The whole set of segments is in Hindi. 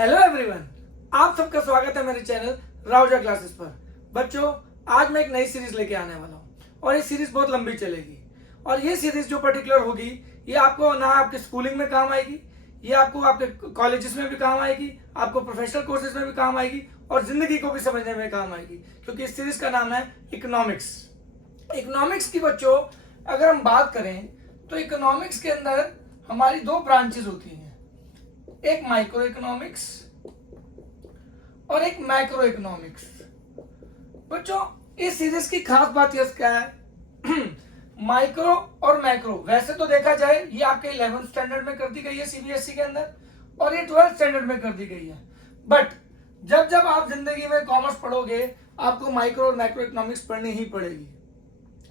हेलो एवरीवन, आप सबका स्वागत है मेरे चैनल राउजा क्लासेस पर। बच्चों, आज मैं एक नई सीरीज लेके आने वाला हूँ और ये सीरीज बहुत लंबी चलेगी। और ये सीरीज जो पर्टिकुलर होगी, ये आपको ना आपके स्कूलिंग में काम आएगी, ये आपको आपके कॉलेजेस में भी काम आएगी, आपको प्रोफेशनल कोर्सेज में भी काम आएगी और जिंदगी को भी समझने में काम आएगी, क्योंकि इस सीरीज का नाम है इकोनॉमिक्स। इकोनॉमिक्स की बच्चों अगर हम बात करें तो इकोनॉमिक्स के अंदर हमारी दो ब्रांचेस होती हैं, एक माइक्रो इकोनॉमिक्स और एक मैक्रो इकोनॉमिक्स। बच्चों, इस सीरीज की खास बात यह क्या है माइक्रो और मैक्रो वैसे तो देखा जाए ये आपके 11th स्टैंडर्ड में कर दी गई है सीबीएसई के अंदर और ये 12th स्टैंडर्ड में कर दी गई है। बट जब जब आप जिंदगी में कॉमर्स पढ़ोगे आपको माइक्रो और मैक्रो इकोनॉमिक्स पढ़नी ही पड़ेगी।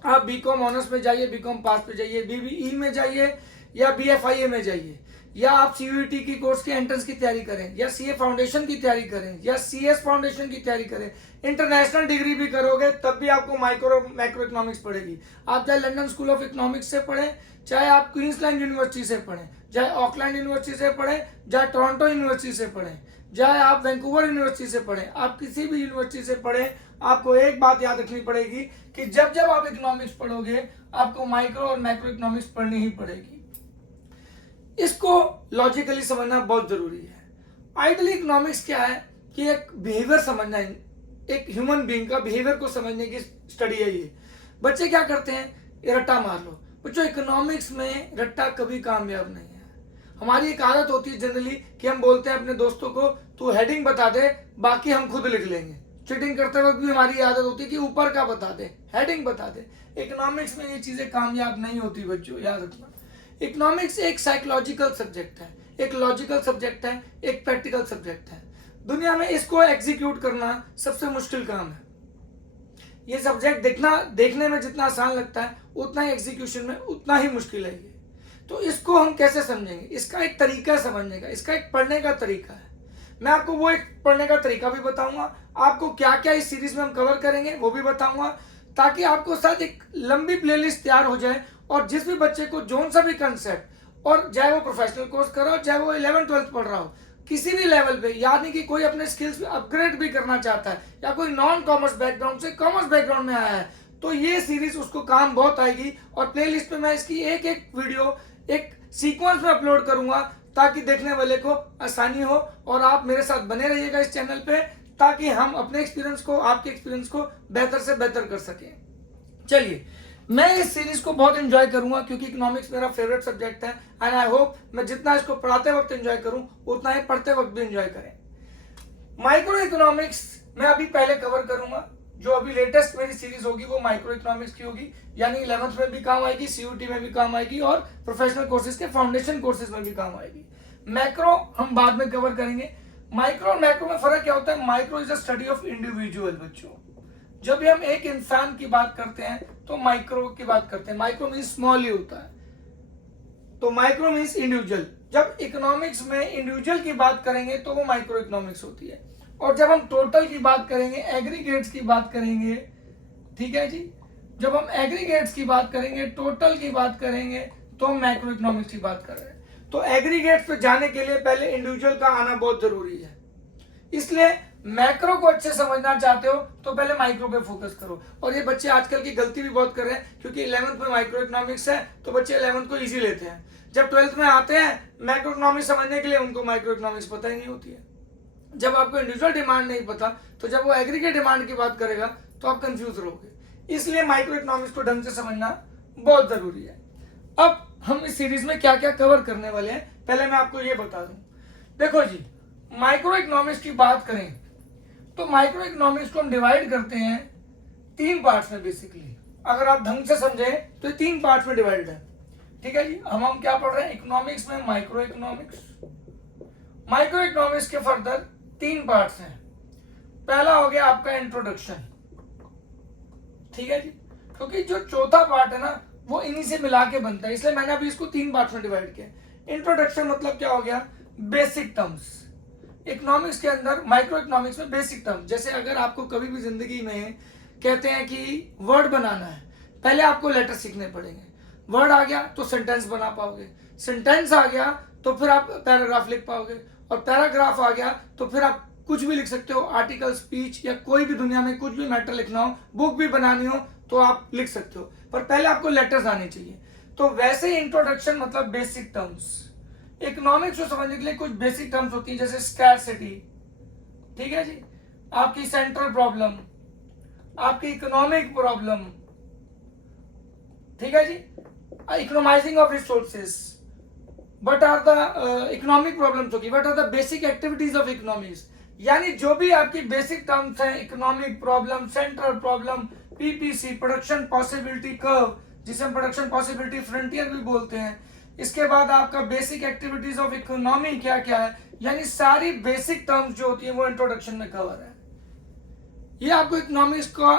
आप बीकॉम ऑनर्स में जाइए, बीकॉम पास पे जाइए, बीबीई में जाइए या बीएफआईए में जाइए, या आप सीयूईटी की कोर्स की एंट्रेंस की तैयारी करें, या सीए फाउंडेशन की तैयारी करें, या सीएस फाउंडेशन की तैयारी करें, इंटरनेशनल डिग्री भी करोगे तब भी आपको माइक्रो और मैक्रो इकोनॉमिक्स पढ़ेगी। आप चाहे लंदन स्कूल ऑफ इकोनॉमिक्स से पढ़ें, चाहे आप क्वींसलैंड यूनिवर्सिटी से पढ़ें, चाहे ऑकलैंड यूनिवर्सिटी से पढ़ें, चाहे टोरंटो यूनिवर्सिटी से पढ़ें, चाहे आप वैंकूवर यूनिवर्सिटी से पढ़ें, आप किसी भी यूनिवर्सिटी से पढ़ें, आपको एक बात याद रखनी पड़ेगी कि जब जब आप इकोनॉमिक्स पढ़ोगे आपको माइक्रो और मैक्रो इकोनॉमिक्स पढ़नी ही पड़ेगी। इसको लॉजिकली समझना बहुत जरूरी है। आइडियली इकोनॉमिक्स क्या है कि एक बिहेवियर समझना है, एक ह्यूमन बीइंग का बिहेवियर को समझने की स्टडी है ये। बच्चे क्या करते हैं, ये रट्टा मार लो। बच्चों, इकोनॉमिक्स में रट्टा कभी कामयाब नहीं है। हमारी एक आदत होती है जनरली कि हम बोलते हैं अपने दोस्तों को तू हेडिंग बता दे बाकी हम खुद लिख लेंगे। चीटिंग करते वक्त भी हमारी आदत होती है कि ऊपर का बता दे, हेडिंग बता दे। इकोनॉमिक्स में ये चीजें कामयाब नहीं होती बच्चों, याद रखना। इकोनॉमिक्स एक साइकोलॉजिकल सब्जेक्ट है, एक लॉजिकल सब्जेक्ट है, एक प्रैक्टिकल सब्जेक्ट है। दुनिया में इसको एग्जीक्यूट करना सबसे मुश्किल काम है। ये सब्जेक्ट देखने में जितना आसान लगता है उतना ही एग्जीक्यूशन में उतना ही मुश्किल है ये। तो इसको हम कैसे समझेंगे, इसका एक तरीका समझने का, इसका एक पढ़ने का तरीका है। मैं आपको वो एक पढ़ने का तरीका भी बताऊंगा, आपको क्या क्या इस सीरीज में हम कवर करेंगे वो भी बताऊंगा, ताकि आपको साथ एक लंबी प्लेलिस्ट तैयार हो जाए और जिस भी बच्चे को जोन सा भी कंसेप्ट, और चाहे वो प्रोफेशनल कोर्स कर रहा हो, चाहे वो 11th-12th पढ़ रहा हो, किसी भी लेवल पे, यानी कि कोई अपने स्किल्स अपग्रेड भी करना चाहता है या कोई नॉन कॉमर्स बैकग्राउंड से कॉमर्स बैकग्राउंड में आया है, तो ये सीरीज उसको काम बहुत आएगी। और प्लेलिस्ट पे मैं इसकी एक एक वीडियो एक सीक्वेंस में अपलोड करूंगा ताकि देखने वाले को आसानी हो और आप मेरे साथ बने रहिएगा इस चैनल पे, ताकि हम अपने एक्सपीरियंस को, आपके एक्सपीरियंस को बेहतर से बेहतर कर सकें। चलिए, मैं इस सीरीज को बहुत एंजॉय करूंगा क्योंकि इकोनॉमिक्स मेरा फेवरेट सब्जेक्ट है एंड आई होप मैं जितना इसको पढ़ाते वक्त एंजॉय करूं उतना ही पढ़ते वक्त भी एंजॉय करें। माइक्रो इकोनॉमिक्स मैं अभी पहले कवर करूंगा। जो अभी लेटेस्ट मेरी सीरीज होगी वो माइक्रो इकोनॉमिक्स की होगी, यानी 11th में भी काम आएगी, सीयूटी में भी काम आएगी और प्रोफेशनल कोर्सेज के फाउंडेशन कोर्सेज में भी काम आएगी। मैक्रो हम बाद में कवर करेंगे। माइक्रो और मैक्रो में फर्क क्या होता है? Micro is a study of individual. बच्चों, जब भी हम एक इंसान की बात करते हैं तो माइक्रो की बात करते हैं। माइक्रो मीन्स स्मॉल ही होता है, तो माइक्रो मीन्स इंडिविजुअल। जब इकोनॉमिक्स में इंडिविजुअल की बात करेंगे तो वो माइक्रो इकोनॉमिक्स होती है, और जब हम टोटल की बात करेंगे, एग्रीगेट्स की बात करेंगे, ठीक है जी, जब हम एग्रीगेट्स की बात करेंगे, टोटल की बात करेंगे, तो हम मैक्रो इकोनॉमिक्स की बात कर रहे हैं। तो एग्रीगेट्स पे जाने के लिए पहले इंडिविजुअल का आना बहुत जरूरी है। इसलिए मैक्रो को अच्छे समझना चाहते हो तो पहले माइक्रो पे फोकस करो। और ये बच्चे आजकल की गलती भी बहुत कर रहे हैं, क्योंकि 11th में माइक्रो इकोनॉमिक्स है तो बच्चे 11th को इजी लेते हैं। जब 12th में आते हैं मैक्रो इकोनॉमिक्स समझने के लिए, उनको माइक्रो इकोनॉमिक्स पता ही नहीं होती है। जब आपको इंडिविजुअल डिमांड नहीं पता तो जब वो एग्रीगेट डिमांड की बात करेगा तो आप कंफ्यूज रहोगे। इसलिए माइक्रो इकोनॉमिक्स को ढंग से समझना बहुत जरूरी है। अब हम इस सीरीज में क्या क्या कवर करने वाले हैं, पहले मैं आपको ये बता दूं। देखो जी, माइक्रो इकोनॉमिक्स की बात करें तो माइक्रो इकोनॉमिक्स को हम डिवाइड करते हैं 3 पार्ट्स में बेसिकली। अगर आप ढंग से समझे तो ये 3 पार्ट्स में डिवाइडेड है, ठीक है जी। हम क्या पढ़ रहे हैं इकोनॉमिक्स में? Micro economics. माइक्रो इकोनॉमिक्स के फर्दर 3 पार्ट्स हैं। पहला हो गया आपका इंट्रोडक्शन, ठीक है जी, क्योंकि जो चौथा पार्ट है ना वो इन्हीं से मिला के बनता है, इसलिए मैंने अभी इसको 3 पार्ट्स में डिवाइड किया। इंट्रोडक्शन मतलब क्या हो गया? Basic terms. इकोनॉमिक्स के अंदर, माइक्रो इकोनॉमिक्स में बेसिक टर्म, जैसे अगर आपको कभी भी जिंदगी में कहते हैं कि वर्ड बनाना है, पहले आपको लेटर सीखने पड़ेंगे। वर्ड आ गया तो सेंटेंस बना पाओगे, सेंटेंस आ गया तो फिर आप पैराग्राफ लिख पाओगे, और पैराग्राफ आ गया तो फिर आप कुछ भी लिख सकते हो, आर्टिकल, स्पीच या कोई भी दुनिया में कुछ भी मैटर लिखना हो, बुक भी बनानी हो तो आप लिख सकते हो, पर पहले आपको लेटर्स आने चाहिए। तो वैसे ही इंट्रोडक्शन मतलब बेसिक टर्म्स, इकोनॉमिक्स को समझने के लिए कुछ बेसिक टर्म्स होती है, जैसे स्कैरसिटी, ठीक है जी, आपकी सेंट्रल प्रॉब्लम, आपकी इकोनॉमिक प्रॉब्लम, ठीक है जी, economising of resources, what are the economic problems होगी, what are the basic activities of economics, यानी जो भी आपकी बेसिक टर्म्स हैं, economic problem, central problem, PPC, production possibility curve, जिसे हम प्रोडक्शन पॉसिबिलिटी फ्रंटियर भी बोलते हैं, इसके बाद आपका बेसिक एक्टिविटीज ऑफ इकोनॉमी क्या क्या है, यानी सारी बेसिक टर्म्स जो होती है वो इंट्रोडक्शन में कवर है। ये आपको इकोनॉमिक्स का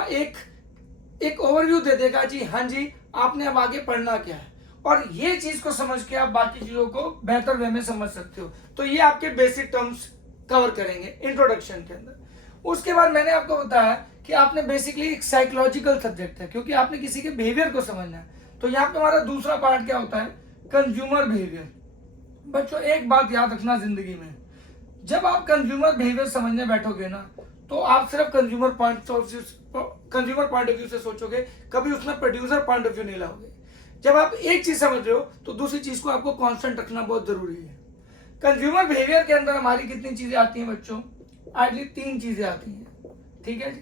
एक ओवरव्यू दे देगा जी, हाँ जी आपने अब आगे पढ़ना क्या है, और ये चीज को समझ के आप बाकी चीजों को बेहतर वे में समझ सकते हो। तो ये आपके बेसिक टर्म्स कवर करेंगे इंट्रोडक्शन के अंदर। उसके बाद मैंने आपको बताया कि आपने बेसिकली एक साइकोलॉजिकल सब्जेक्ट है, क्योंकि आपने किसी के बिहेवियर को समझना है। तो यहाँ पे हमारा दूसरा पार्ट क्या होता है, कंज्यूमर बिहेवियर। बच्चों एक बात याद रखना जिंदगी में, जब आप कंज्यूमर बिहेवियर समझने बैठोगे ना, तो आप सिर्फ कंज्यूमर पॉइंट ऑफ व्यू से सोचोगे, कभी उसमें प्रोड्यूसर पॉइंट ऑफ व्यू नहीं लाओगे। जब आप एक चीज समझ रहे हो तो दूसरी चीज को आपको कांस्टेंट रखना बहुत जरूरी है। कंज्यूमर बिहेवियर के अंदर हमारी कितनी चीजें आती हैं बच्चों, आइडली 3 चीजें आती हैं, ठीक है जी।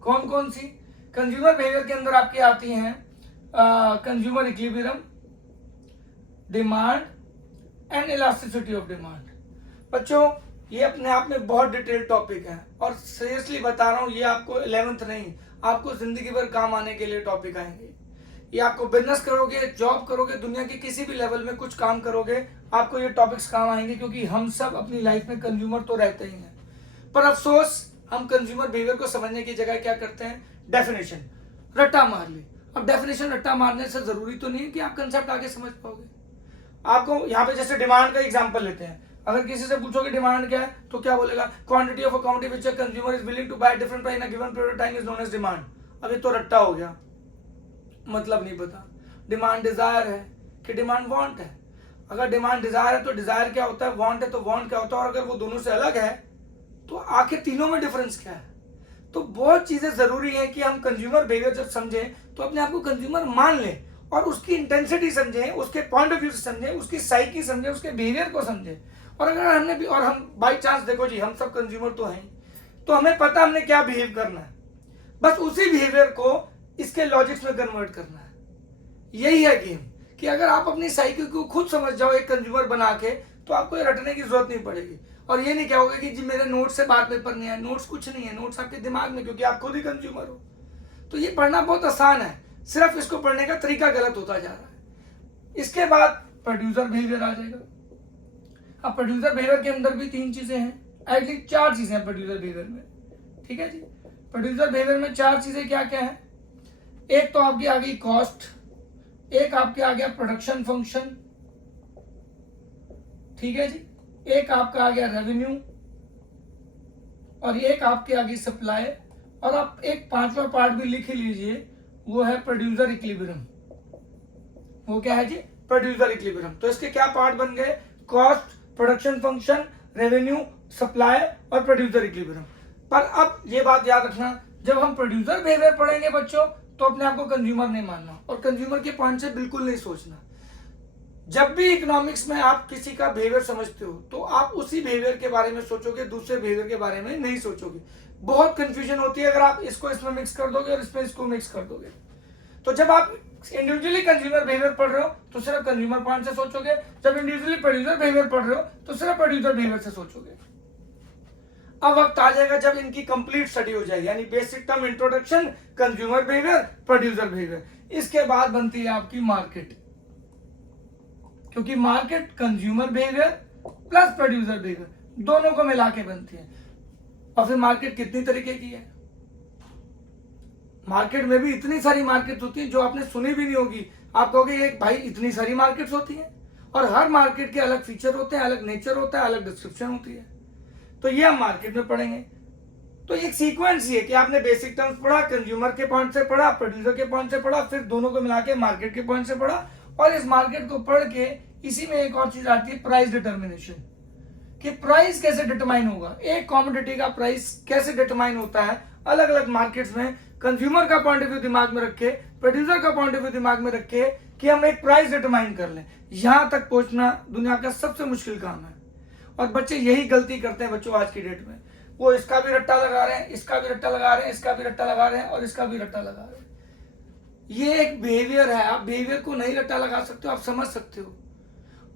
कौन कौन सी? कंज्यूमर बिहेवियर के अंदर आपकी आती हैं consumer equilibrium, demand and elasticity of demand. बच्चों ये अपने आप में बहुत डिटेल टॉपिक है, और सीरियसली बता रहा हूँ ये आपको 11th नहीं, आपको जिंदगी भर काम आने के लिए टॉपिक आएंगे। ये आपको बिजनेस करोगे, जॉब करोगे, दुनिया के किसी भी लेवल में कुछ काम करोगे, आपको ये टॉपिक्स काम आएंगे, क्योंकि हम सब अपनी लाइफ में कंज्यूमर तो रहते ही हैं। पर अफसोस हम कंज्यूमर बिहेवियर को समझने की जगह क्या करते हैं, डेफिनेशन रट्टा मार ली। अब डेफिनेशन रट्टा मारने से जरूरी तो नहीं है कि आप कंसेप्ट आगे समझ पाओगे। आपको यहाँ पे जैसे डिमांड का एग्जांपल लेते हैं, अगर किसी से पूछोगे डिमांड क्या है तो क्या बोलेगा, quantity of a quantity which a consumer is willing to buy different price in a given period of time is known as demand. अब ये तो रट्टा हो गया, मतलब नहीं पता। डिमांड डिजायर है कि डिमांड वांट है। अगर डिमांड डिजायर है तो डिजायर क्या होता है, वांट है तो वांट क्या होता है, और अगर वो दोनों से अलग है तो आखिर तीनों में डिफरेंस क्या है। तो बहुत चीजें जरूरी है कि हम कंज्यूमर बिहेवियर जब समझें तो अपने आप को कंज्यूमर मान लें, और उसकी इंटेंसिटी समझें, उसके पॉइंट ऑफ व्यू से समझें, उसकी साइकी समझें, उसके बिहेवियर को समझें। और अगर हमने भी, और हम बाई चांस देखो जी हम सब कंज्यूमर तो हैं, तो हमें पता हमने क्या बिहेव करना है, बस उसी बिहेवियर को इसके लॉजिक्स में कन्वर्ट करना है। यही है गेम, कि अगर आप अपनी साइकिल को खुद समझ जाओ एक कंज्यूमर बना के, तो आपको ये रटने की जरूरत नहीं पड़ेगी। और ये नहीं कहोगे कि जी मेरे नोट्स से बाहर पेपर नहीं है। नोट्स कुछ नहीं है, नोट्स आपके दिमाग में, क्योंकि आप खुद ही कंज्यूमर हो। तो ये पढ़ना बहुत आसान है, सिर्फ इसको पढ़ने का तरीका गलत होता जा रहा है। इसके बाद प्रोड्यूसर बिहेवियर आ जाएगा। अब प्रोड्यूसर बिहेवियर के अंदर भी 3 चीजें हैं, एटलीस्ट 4 चीजें हैं प्रोड्यूसर बिहेवियर में, ठीक है जी। प्रोड्यूसर बिहेवियर में 4 चीजें क्या क्या है, एक तो आपकी आ गई कॉस्ट, एक आपके आ गया प्रोडक्शन फंक्शन, ठीक है जी, एक आपका आ गया रेवेन्यू, और एक आपके आ गई सप्लाई, और आप एक 5वां पार्ट भी लिख ही लीजिए, वो है प्रोड्यूसर इक्विलिब्रियम। वो क्या है जी, प्रोड्यूसर इक्विलिब्रियम। तो इसके क्या पार्ट बन गए, cost, production function, revenue, supply और प्रोड्यूसर इक्विलिब्रियम। पर अब ये बात याद रखना, जब हम प्रोड्यूसर बिहेवियर पढ़ेंगे बच्चों, तो अपने आप को कंज्यूमर नहीं मानना और कंज्यूमर के पॉइंट से बिल्कुल नहीं सोचना। जब भी इकोनॉमिक्स में आप किसी का बिहेवियर समझते हो तो आप उसी बिहेवियर के बारे में सोचोगे, दूसरे बिहेवियर के बारे में नहीं सोचोगे। बहुत कंफ्यूजन होती है अगर आप इसको इसमें मिक्स कर दोगे और इसमें इसको मिक्स कर दोगे। तो जब आप इंडिविजुअली कंज्यूमर बिहेवियर पढ़ रहे हो तो सिर्फ कंज्यूमर पॉइंट से सोचोगे, जब इंडिविजुअली प्रोड्यूसर बिहेवियर पढ़ रहे हो तो सिर्फ प्रोड्यूसर बिहेवियर से सोचोगे। अब वक्त आ जाएगा जब इनकी कंप्लीट स्टडी हो जाएगी, यानी basic term, introduction, consumer behaviour, producer behaviour. इसके बाद बनती है आपकी मार्केट, क्योंकि market consumer behaviour plus producer behaviour दोनों को मिला के बनती है। और फिर मार्केट कितनी तरीके की है, मार्केट में भी इतनी सारी मार्केट होती है जो आपने सुनी भी नहीं होगी। आप कहोगे एक भाई इतनी सारी मार्केट्स होती हैं, और हर मार्केट के अलग फीचर होते हैं, अलग नेचर होता है, अलग डिस्क्रिप्शन होती है। तो ये हम मार्केट में पढ़ेंगे। तो एक सीक्वेंस ये कि आपने बेसिक टर्म्स पढ़ा, कंज्यूमर के पॉइंट से पढ़ा, प्रोड्यूसर के पॉइंट से पढ़ा, फिर दोनों को मिला के मार्केट के पॉइंट से पढ़ा, और इस मार्केट को पढ़ के इसी में एक और चीज आती है प्राइस डिटर्मिनेशन, कि प्राइस कैसे डिटरमाइन होगा, एक कॉमोडिटी का प्राइस कैसे डिटरमाइन होता है अलग अलग मार्केट्स में, कंज्यूमर का पॉइंट ऑफ व्यू दिमाग में रख के, प्रोड्यूसर का पॉइंट ऑफ व्यू दिमाग में रख के कि हम एक प्राइस डिटरमाइन कर लें। यहां तक पहुंचना दुनिया का सबसे मुश्किल काम है और बच्चे यही गलती करते हैं बच्चों आज की डेट में। वो इसका भी रट्टा लगा रहे हैं, इसका भी रट्टा लगा रहे हैं, इसका भी रट्टा लगा रहे हैं और इसका भी रट्टा लगा रहे हैं। ये एक बिहेवियर है, आप बिहेवियर को नहीं रट्टा लगा सकते हो, आप समझ सकते हो।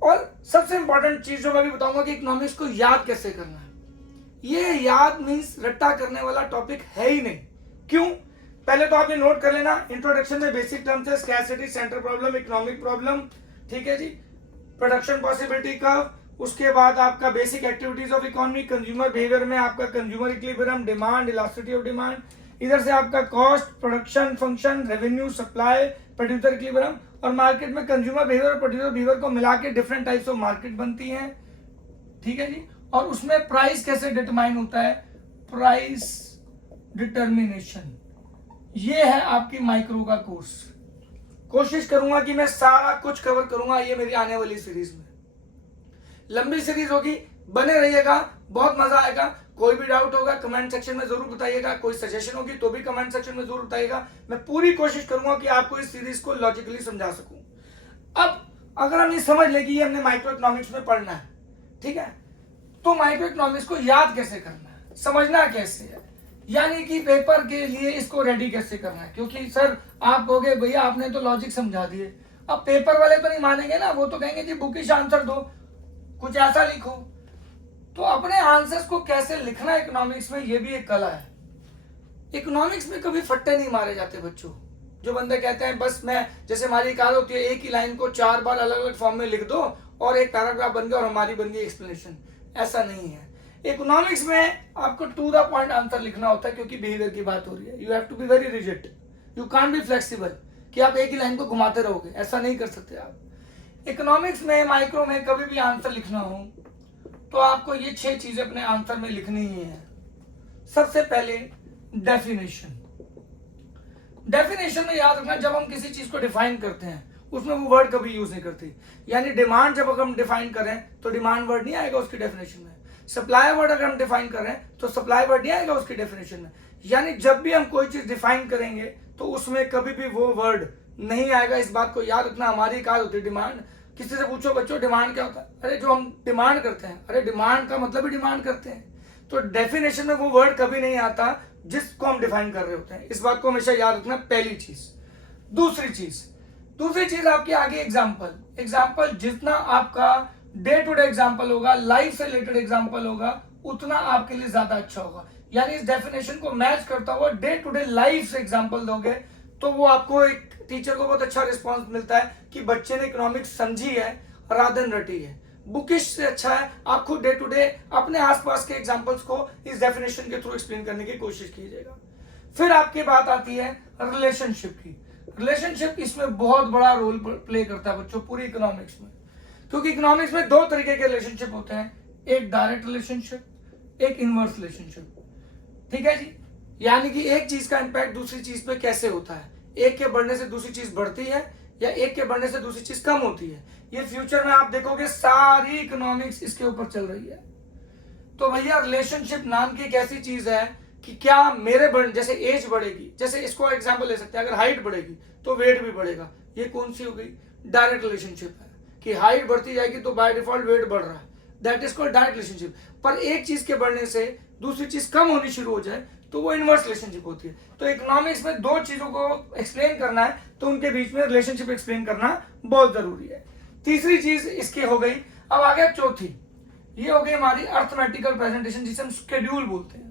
और सबसे इंपॉर्टेंट चीज जो मैं भी बताऊंगा कि इकोनॉमिक्स को याद कैसे करना है। ये याद मीन्स रट्टा करने वाला टॉपिक है ही नहीं। क्यों? पहले तो आप ये नोट कर लेना, इंट्रोडक्शन में बेसिक टर्म्स है scarcity, centre problem, economic problem, ठीक है जी, प्रोडक्शन पॉसिबिलिटी कर्व, उसके बाद आपका basic activities of economy, consumer behaviour में आपका consumer equilibrium, demand, elasticity of demand, इधर से आपका cost, production function, revenue, supply, producer equilibrium, और मार्केट में कंज्यूमर बिहेवियर और प्रोड्यूसर बिहेवियर को मिला के डिफरेंट टाइप्स ऑफ मार्केट बनती हैं, ठीक है जी। और उसमें प्राइस कैसे डिटरमाइन होता है, प्राइस डिटर्मिनेशन। ये है आपकी माइक्रो का कोर्स। कोशिश करूंगा कि मैं सारा कुछ कवर करूंगा ये मेरी आने वाली सीरीज में। लंबी सीरीज होगी, बने रहिएगा, बहुत मजा आएगा। कोई भी डाउट होगा कमेंट सेक्शन में जरूर बताइएगा, कोई सजेशन होगी तो भी कमेंट सेक्शन में जरूर बताइएगा। मैं पूरी कोशिश करूंगा कि आपको इस सीरीज को लॉजिकली समझा सकूं। अब अगर हम ये समझ लें कि ये हमने माइक्रो इकोनॉमिक्स में पढ़ना है, ठीक है, तो माइक्रो इकोनॉमिक्स को याद कैसे करना है, समझना कैसे है, यानी कि पेपर के लिए इसको रेडी कैसे करना है। क्योंकि सर आप कहोगे भैया आपने तो लॉजिक समझा दिए, अब पेपर वाले तो नहीं मानेंगे ना, वो तो कहेंगे जी बुकिश आंसर दो, कुछ ऐसा लिखो। तो अपने आंसर्स को कैसे लिखना है इकोनॉमिक्स में, ये भी एक कला है। इकोनॉमिक्स में कभी फट्टे नहीं मारे जाते बच्चों। जो बंदे कहते हैं बस मैं, जैसे हमारी कार होती है, एक ही लाइन को 4 बार अलग अलग फॉर्म में लिख दो और एक पैराग्राफ बन गया और हमारी बन गई एक्सप्लेनेशन, ऐसा नहीं है। इकोनॉमिक्स में आपको टू द पॉइंट आंसर लिखना होता है, क्योंकि बिहेवियर की बात हो रही है। You have to be very rigid, you can't be flexible कि आप एक ही लाइन को घुमाते रहोगे, ऐसा नहीं कर सकते आप। इकोनॉमिक्स में, माइक्रो में कभी भी आंसर लिखना हो तो आपको ये 6 चीजें अपने आंसर में लिखनी ही है। सबसे पहले डेफिनेशन। डेफिनेशन में याद रखना, जब हम किसी चीज को डिफाइन करते हैं उसमें वो वर्ड कभी यूज नहीं करते। यानी डिमांड जब हम डिफाइन करें तो डिमांड वर्ड नहीं आएगा उसकी डेफिनेशन में। सप्लाई वर्ड अगर हम डिफाइन कर रहे हैं तो सप्लाई वर्ड नहीं आएगा उसकी डेफिनेशन में। यानी जब भी हम कोई चीज डिफाइन करेंगे तो उसमें कभी भी वो वर्ड नहीं आएगा। इस बात को याद रखना। हमारी कार होती है डिमांड। किसी से पूछो बच्चों डिमांड क्या होता है, अरे जो हम डिमांड करते हैं, अरे डिमांड का मतलब ही डिमांड करते हैं। तो डेफिनेशन में वो वर्ड कभी नहीं आता जिसको हम डिफाइन कर रहे होते हैं। इस बात को हमेशा याद रखना, पहली चीज। दूसरी चीज आपकी आगे एग्जाम्पल जितना आपका डे टू डे एग्जाम्पल होगा, लाइफ से रिलेटेड एग्जाम्पल होगा, उतना आपके लिए ज्यादा अच्छा होगा। यानी इस डेफिनेशन को मैच करता हुआ डे टू डे लाइफ से एग्जाम्पल दोगे तो वो आपको, एक टीचर को बहुत अच्छा रिस्पॉन्स मिलता है कि बच्चे ने इकोनॉमिक्स समझी है, राधन रटी है। बुकिश से अच्छा है आप खुद डे टू डे अपने आसपास के एग्जांपल्स को इस डेफिनेशन के थ्रू एक्सप्लेन करने की कोशिश कीजिएगा। फिर आपकी बात आती है रिलेशनशिप की। रिलेशनशिप इसमें बहुत बड़ा रोल प्ले करता है बच्चों पूरी इकोनॉमिक्स में, क्योंकि इकोनॉमिक्स में 2 तरीके के रिलेशनशिप होते हैं, एक डायरेक्ट रिलेशनशिप, एक इनवर्स रिलेशनशिप। ठीक है जी, यानी कि एक चीज का इंपैक्ट दूसरी चीज पे कैसे होता है, एक के बढ़ने से दूसरी चीज बढ़ती है या एक के बढ़ने से दूसरी चीज कम होती है। ये फ्यूचर में आप देखोगे सारी इकोनॉमिक्स इसके ऊपर चल रही है। तो भैया रिलेशनशिप नाम की एक ऐसी चीज है कि क्या मेरे बढ़, जैसे एज बढ़ेगी, जैसे इसको एग्जांपल ले सकते हैं, अगर हाइट बढ़ेगी तो वेट भी बढ़ेगा। ये कौन सी हो गई, डायरेक्ट रिलेशनशिप है कि हाइट बढ़ती जाएगी तो बाय डिफॉल्ट वेट बढ़ रहा है, that is called direct relationship. पर एक चीज के बढ़ने से दूसरी चीज कम होनी शुरू हो जाए तो वो इनवर्स रिलेशनशिप होती है। तो इकोनॉमिक्स में 2 चीजों को एक्सप्लेन करना है तो उनके बीच में रिलेशनशिप एक्सप्लेन करना बहुत जरूरी है। तीसरी चीज इसकी हो गई। अब आ गया चौथी, ये हो गई हमारी अर्थमेटिकल प्रेजेंटेशन, जिसे हम शेड्यूल बोलते हैं।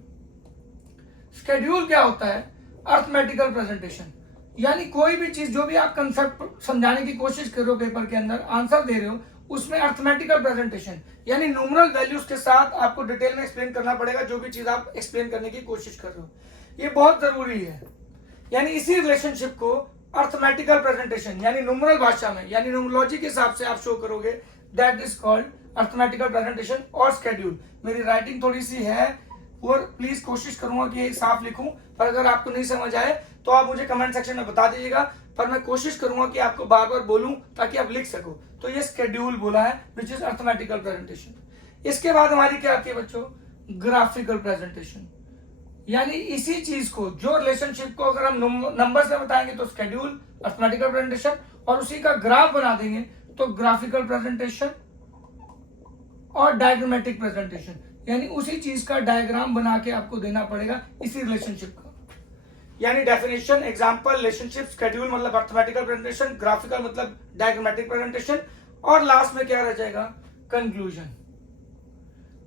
शेड्यूल क्या होता है, अर्थमेटिकल प्रेजेंटेशन, यानी कोई भी चीज जो भी आप कंसेप्ट समझाने की कोशिश कर रहे हो, पेपर के अंदर आंसर दे रहे हो, उसमें अर्थमेटिकल प्रेजेंटेशन यानी न्यूमरल वैल्यूज के साथ आपको डिटेल में एक्सप्लेन करना पड़ेगा जो भी चीज आप एक्सप्लेन करने की कोशिश कर रहे हो। ये बहुत जरूरी है। यानी इसी रिलेशनशिप को अर्थमेटिकल प्रेजेंटेशन यानी न्यूमरल भाषा में, यानी न्यूमरोलॉजी के हिसाब से आप शो करोगे, that is called arithmetical presentation और शेड्यूल। मेरी राइटिंग थोड़ी सी है और प्लीज कोशिश करूंगा कि साफ लिखूं, पर अगर आपको नहीं समझ आए तो आप मुझे कमेंट सेक्शन में बता दीजिएगा, पर मैं कोशिश करूंगा कि आपको बार बार बोलूं ताकि आप लिख सको। तो ये शेड्यूल बोला है, विच इज अर्थमेटिकल प्रेजेंटेशन। इसके बाद हमारी क्या आती है बच्चों, ग्राफिकल प्रेजेंटेशन। यानी इसी चीज को, जो रिलेशनशिप को अगर हम नंबर से बताएंगे तो स्केड्यूल अर्थमेटिकल प्रेजेंटेशन, और उसी का ग्राफ बना देंगे तो ग्राफिकल प्रेजेंटेशन और डायग्रामेटिक प्रेजेंटेशन। यानी उसी चीज का डायग्राम बना के आपको देना पड़ेगा इसी रिलेशनशिप का। यानी डेफिनेशन, एग्जांपल, रिलेशनशिप, स्केड्यूल मतलब अर्थमेटिकल प्रेजेंटेशन, ग्राफिकल मतलब डायग्रामेटिक प्रेजेंटेशन, और लास्ट में क्या रह जाएगा, कंक्लूजन।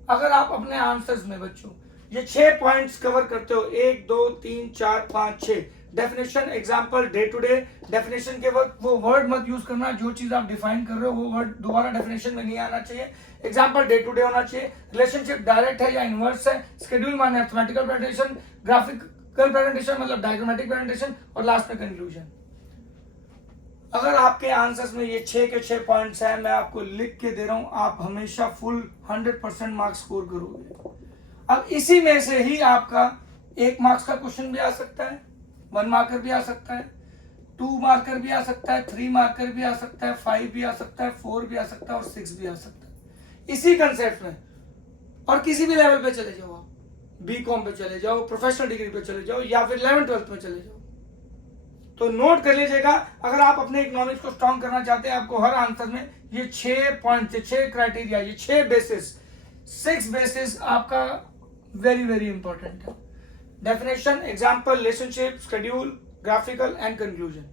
अगर आप अपने आंसर्स में बच्चों ये 6 पॉइंट्स कवर करते हो, 1 2 3 4 5 6, definition, example, day to day, definition के वक्त वो वर्ड मत यूज करना, जो चीज आप डिफाइन कर रहे हो वो वर्ड दोबारा डेफिनेशन में नहीं आना चाहिए। एग्जांपल डे टू डे होना चाहिए, रिलेशनशिप डायरेक्ट है या इनवर्स है, स्केड्यूल माने अर्थमेटिकल प्रेजेंटेशन, ग्राफिकल प्रेजेंटेशन मतलब डायग्रामेटिक प्रेजेंटेशन, और लास्ट में कंक्लूजन। अगर आपके आंसर्स में ये 6 के 6 पॉइंट्स हैं, मैं आपको लिख के दे रहा हूं, आप हमेशा फुल 100% मार्क्स स्कोर करोगे। अब इसी में से ही आपका 1 मार्क्स का क्वेश्चन भी आ सकता है, 1 मार्कर भी आ सकता है, 2 मार्कर भी आ सकता है, 3 मार्कर भी आ सकता है, 5 भी आ सकता है, 4 भी आ सकता है और 6 भी आ सकता है, इसी कंसेप्ट में। और किसी भी लेवल पे चले जाओ, आप बीकॉम पे चले जाओ, प्रोफेशनल डिग्री पे चले जाओ, या फिर 11th 12th में चले जाओ, तो नोट कर लीजिएगा। अगर आप अपने इकोनॉमिक्स को स्ट्रॉन्ग करना चाहते हैं, आपको हर आंसर में ये 6 पॉइंट, 6 क्राइटेरिया, ये 6 बेसिस, 6 बेसिस आपका वेरी वेरी इंपॉर्टेंट है। Definition, example, relationship, schedule, graphical and conclusion.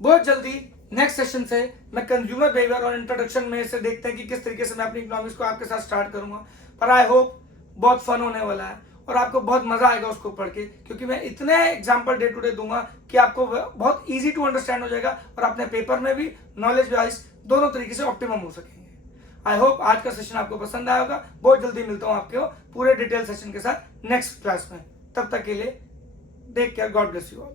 बहुत जल्दी नेक्स्ट सेशन से मैं कंज्यूमर बिहेवियर और इंट्रोडक्शन में से देखते हैं कि किस तरीके से मैं अपनी इकोनॉमिक्स को आपके साथ स्टार्ट करूंगा। पर आई होप बहुत फन होने वाला है और आपको बहुत मजा आएगा उसको पढ़ के, क्योंकि मैं इतने एग्जांपल डे टू डे दूंगा कि आपको बहुत इजी टू अंडरस्टैंड हो जाएगा और अपने पेपर में भी नॉलेज वाइज दोनों तरीके से ऑप्टिमम हो सकेंगे। आई होप आज का सेशन आपको पसंद आया होगा। बहुत जल्दी मिलता हूं आपके पूरे डिटेल सेशन के साथ नेक्स्ट क्लास में। तब तक के लिए take care, God bless you all.